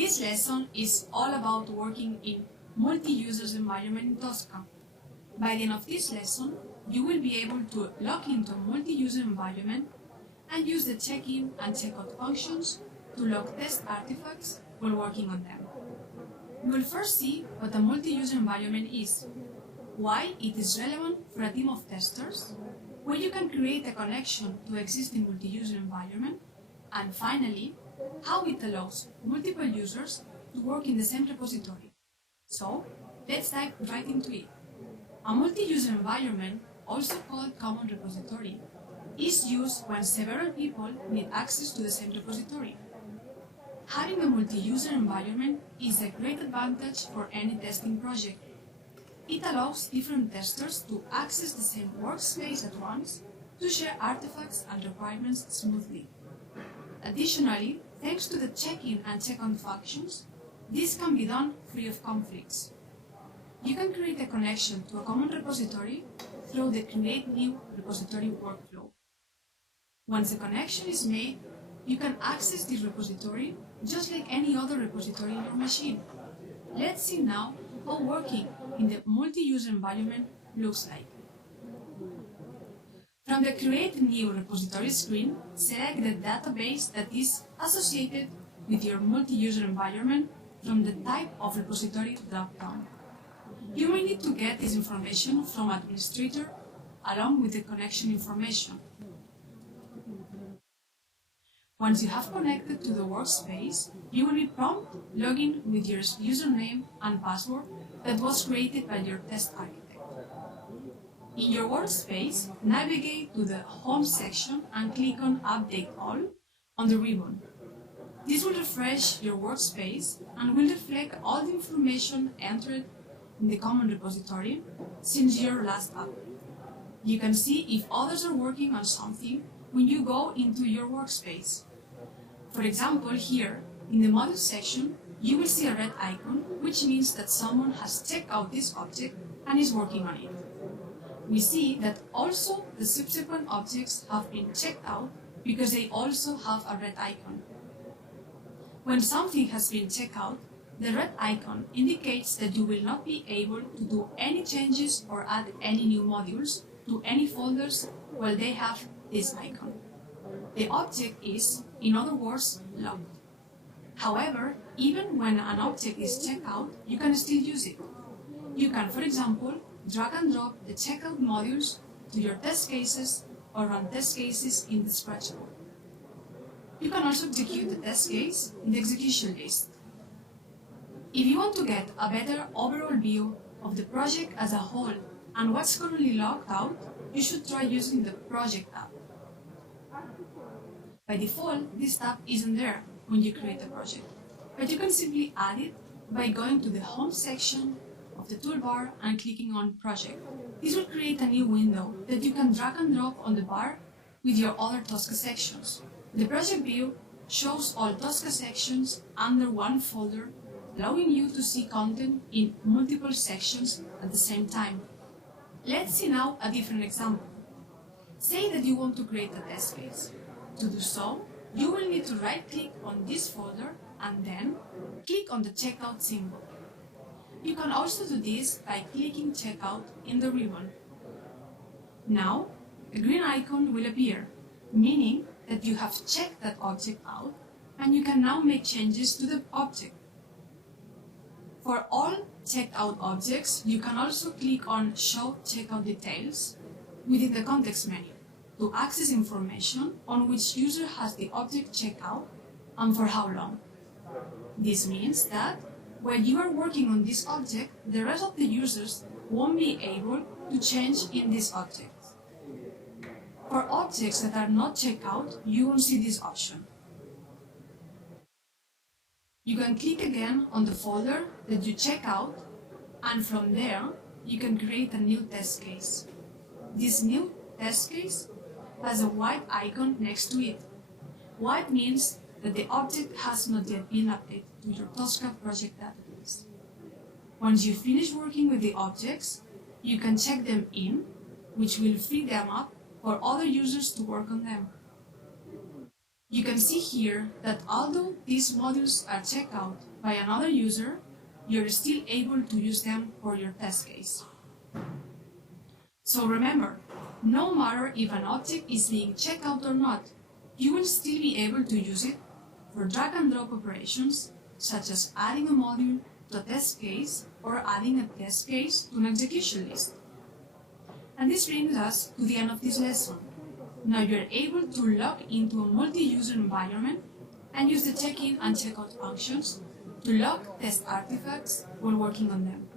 This lesson is all about working in multi-users environment in Tosca. By the end of this lesson, you will be able to log into a multi-user environment and use the check-in and check-out functions to log test artifacts while working on them. We will first see what a multi-user environment is, why it is relevant for a team of testers, where you can create a connection to existing multi-user environment, and finally, how it allows multiple users to work in the same repository. So, let's dive right into it. A multi-user environment, also called common repository, is used when several people need access to the same repository. Having a multi-user environment is a great advantage for any testing project. It allows different testers to access the same workspace at once to share artifacts and requirements smoothly. Additionally, thanks to the check-in and check-out functions, this can be done free of conflicts. You can create a connection to a common repository through the Create New Repository workflow. Once a connection is made, you can access this repository just like any other repository in your machine. Let's see now how working in the multi-user environment looks like. From the Create New Repository screen, select the database that is associated with your multi-user environment from the Type of Repository drop-down. You may need to get this information from administrator along with the connection information. Once you have connected to the workspace, you will be prompted to log in with your username and password that was created by your test architect. In your workspace, navigate to the Home section and click on Update All on the ribbon. This will refresh your workspace and will reflect all the information entered in the common repository since your last update. You can see if others are working on something when you go into your workspace. For example, here, in the Module section, you will see a red icon, which means that someone has checked out this object and is working on it. We see that also the subsequent objects have been checked out because they also have a red icon. When something has been checked out, the red icon indicates that you will not be able to do any changes or add any new modules to any folders while they have this icon. The object is, in other words, locked. However, even when an object is checked out, you can still use it. You can, for example, drag and drop the checkout modules to your test cases or run test cases in the scratchboard. You can also execute the test case in the execution list. If you want to get a better overall view of the project as a whole and what's currently logged out, you should try using the Project tab. By default, this tab isn't there when you create a project, but you can simply add it by going to the Home section of the toolbar and clicking on Project. This will create a new window that you can drag and drop on the bar with your other Tosca sections. The project view shows all Tosca sections under one folder, allowing you to see content in multiple sections at the same time. Let's see now a different example. Say that you want to create a test case. To do so, you will need to right-click on this folder and then click on the checkout symbol. You can also do this by clicking Checkout in the ribbon. Now, a green icon will appear, meaning that you have checked that object out and you can now make changes to the object. For all checked out objects, you can also click on Show Checkout Details within the context menu to access information on which user has the object checked out and for how long. This means that while you are working on this object, the rest of the users won't be able to change in this object. For objects that are not checked out, you won't see this option. You can click again on the folder that you check out, and from there, you can create a new test case. This new test case has a white icon next to it. White means that the object has not yet been updated to your Tosca project database. Once you finish working with the objects, you can check them in, which will free them up for other users to work on them. You can see here that although these modules are checked out by another user, you're still able to use them for your test case. So remember, no matter if an object is being checked out or not, you will still be able to use it for drag and drop operations, such as adding a module to a test case or adding a test case to an execution list. And this brings us to the end of this lesson. Now you're able to log into a multi-user environment and use the check-in and check-out functions to log test artifacts while working on them.